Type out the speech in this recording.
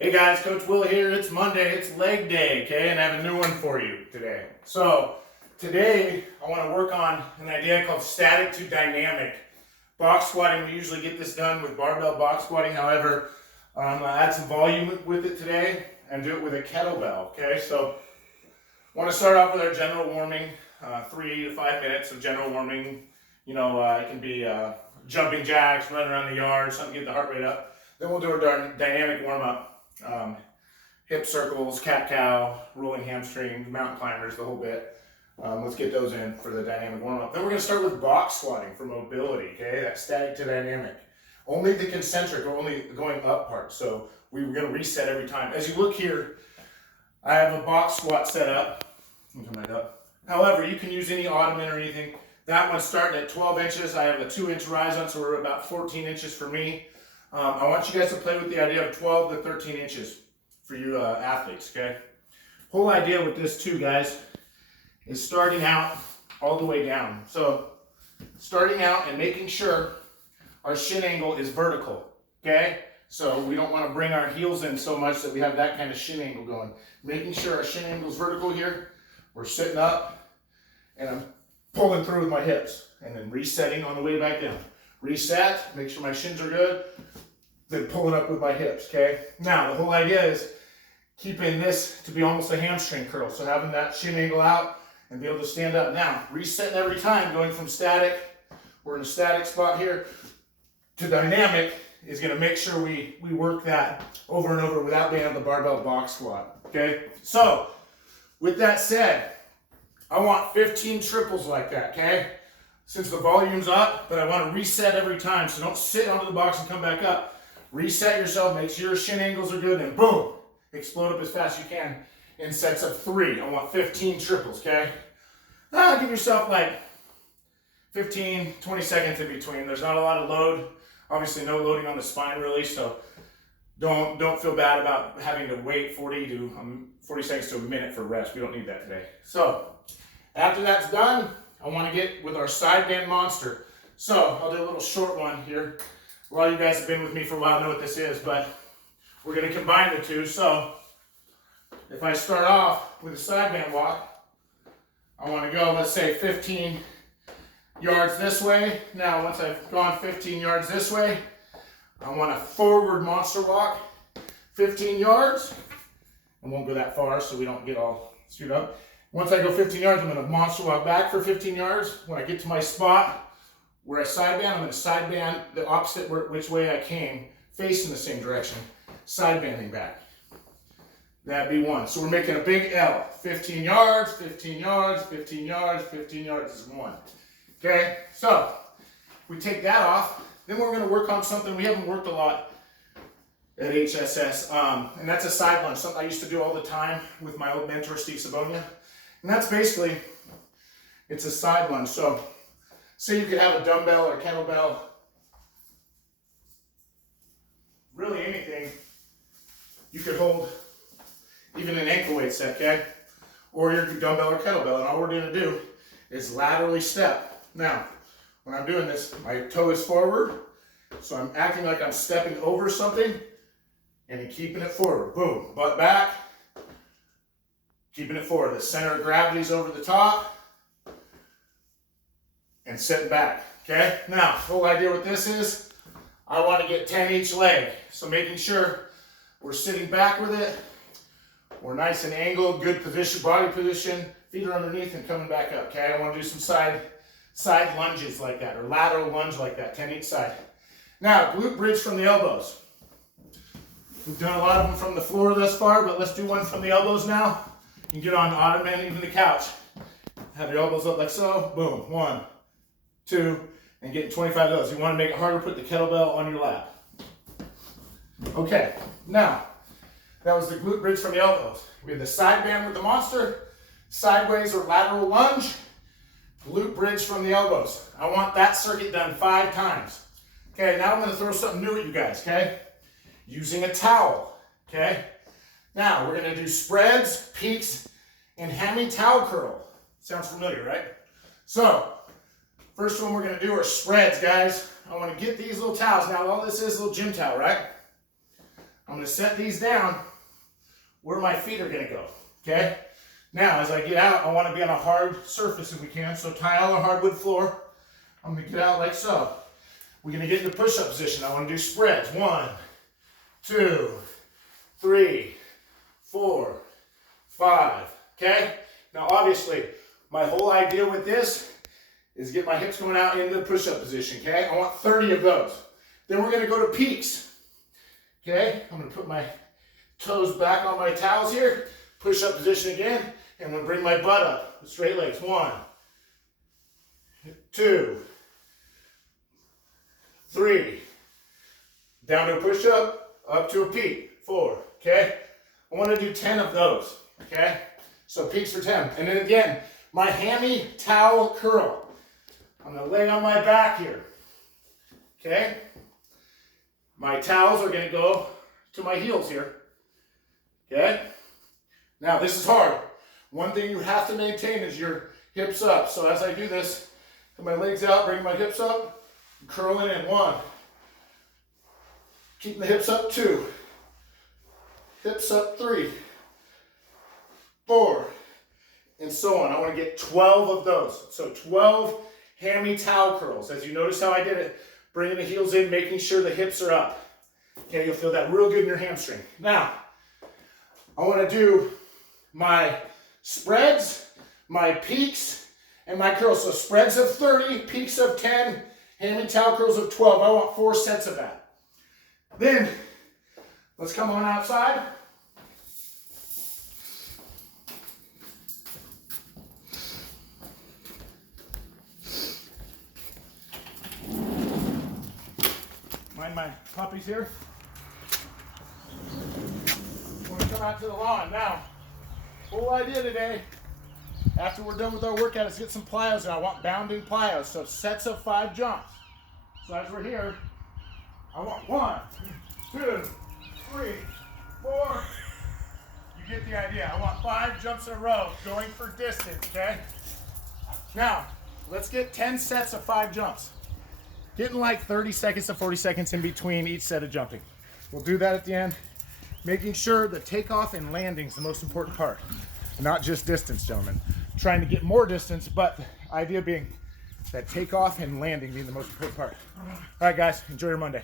Hey guys, Coach Will here. It's Monday, it's leg day, okay? And I have a new one for you today. So, today I want to work on an idea called static to dynamic. Box squatting, we usually get this done with barbell box squatting. However, I add some volume with it today and do it with a kettlebell, okay? So, I want to start off with our general warming, 3 to 5 minutes of general warming. It can be jumping jacks, running around the yard, something to get the heart rate up. Then we'll do our dynamic warm-up. Hip circles, cat-cow, rolling hamstring, mountain climbers, the whole bit. Let's get those in for the dynamic warm-up. Then we're going to start with box squatting for mobility, okay? That's static to dynamic. Only the concentric, or only going up part. So we're going to reset every time. As you look here, I have a box squat set up. Come back up. However, you can use any ottoman or anything. That one's starting at 12 inches. I have a 2-inch rise on, so we're about 14 inches for me. I want you guys to play with the idea of 12 to 13 inches for you athletes, okay? Whole idea with this too, guys, is starting out all the way down. So starting out and making sure our shin angle is vertical, okay? So we don't want to bring our heels in so much that we have that kind of shin angle going. Making sure our shin angle is vertical here. We're sitting up and I'm pulling through with my hips and then resetting on the way back down. Reset, make sure my shins are good, then pulling up with my hips, okay? Now, the whole idea is keeping this to be almost a hamstring curl, so having that shin angle out and be able to stand up. Now, resetting every time, going from static, we're in a static spot here, to dynamic is gonna make sure we work that over and over without being able to barbell box squat, okay? So, with that said, I want 15 triples like that, okay? Since the volume's up, but I want to reset every time, so don't sit onto the box and come back up. Reset yourself, make sure your shin angles are good, and boom, explode up as fast as you can in sets of 3. I want 15 triples, okay? Give yourself like 15, 20 seconds in between. There's not a lot of load. Obviously no loading on the spine really, so don't feel bad about having to wait 40 seconds to a minute for rest. We don't need that today. So, after that's done, I want to get with our side band monster. So I'll do a little short one here. A lot of you guys have been with me for a while, know what this is, but we're going to combine the two. So if I start off with a side band walk, I want to go, let's say 15 yards this way. Now once I've gone 15 yards this way, I want a forward monster walk, 15 yards. I won't go that far so we don't get all screwed up. Once I go 15 yards, I'm going to monster walk back for 15 yards. When I get to my spot where I side band, I'm going to side band the opposite which way I came, facing the same direction, side banding back. That'd be one. So we're making a big L. 15 yards, 15 yards, 15 yards, 15 yards is one. Okay, so we take that off. Then we're going to work on something we haven't worked a lot at HSS, and that's a side lunge, something I used to do all the time with my old mentor, Steve Sabonia. And that's basically, it's a side lunge. So, say you could have a dumbbell or kettlebell, really anything. You could hold even an ankle weight set, okay? Or your dumbbell or kettlebell, and all we're gonna do is laterally step. Now, when I'm doing this, my toe is forward, so I'm acting like I'm stepping over something, and keeping it forward. Boom, butt back. Keeping it forward. The center of gravity is over the top. And sitting back. Okay? Now, the whole idea with this is, I want to get 10 each leg. So making sure we're sitting back with it. We're nice and angled, good position, body position. Feet are underneath and coming back up. Okay? I want to do some side lunges like that, or lateral lunge like that, 10 each side. Now, glute bridge from the elbows. We've done a lot of them from the floor thus far, but let's do one from the elbows now. You can get on the ottoman, even the couch. Have your elbows up like so. Boom. 1, 2, and get 25 of those. You want to make it harder, put the kettlebell on your lap. Okay. Now, that was the glute bridge from the elbows. We have the side band with the monster, sideways or lateral lunge, glute bridge from the elbows. I want that circuit done 5 times. Okay, now I'm going to throw something new at you guys, okay? Using a towel, okay? Now, we're going to do spreads, peaks, and hammy towel curl. Sounds familiar, right? So, first one we're going to do are spreads, guys. I want to get these little towels. Now, all this is a little gym towel, right? I'm gonna set these down where my feet are gonna go, okay? Now, as I get out, I wanna be on a hard surface if we can, so tile or hardwood floor. I'm gonna get out like so. We're gonna get into push-up position. I wanna do spreads. 1, 2, 3, 4, 5, okay? Now, obviously, my whole idea with this is get my hips going out into the push-up position, okay? I want 30 of those. Then we're gonna go to peaks, okay? I'm gonna put my toes back on my towels here, push-up position again, and I'm gonna bring my butt up with straight legs. 1, 2, 3, down to a push-up, up to a peak, 4, okay? I wanna do 10 of those, okay? So peaks for 10. And then again, my hammy towel curl. I'm gonna lay on my back here, okay? My towels are gonna go to my heels here, okay? Now this is hard. One thing you have to maintain is your hips up. So as I do this, put my legs out, bring my hips up, curling in. 1, keeping the hips up. 2, hips up. 3, 4, and so on. I want to get 12 of those. So 12 hammy towel curls. As you notice how I did it, bringing the heels in, making sure the hips are up. Okay, you'll feel that real good in your hamstring. Now, I want to do my spreads, my peaks, and my curls. So spreads of 30, peaks of 10, hammy towel curls of 12. I want 4 sets of that. Then, let's come on outside. Mind my puppies here. We're going to come out to the lawn. Now, whole idea today, after we're done with our workout, is get some plyos, and I want bounding plyos. So sets of 5 jumps. So as we're here, I want 1, 2, 3, 4. You get the idea. I want 5 jumps in a row, going for distance, okay? Now, let's get 10 sets of 5 jumps. Getting like 30 seconds to 40 seconds in between each set of jumping. We'll do that at the end. Making sure the takeoff and landing is the most important part. Not just distance, gentlemen. Trying to get more distance, but the idea being that takeoff and landing being the most important part. All right, guys, enjoy your Monday.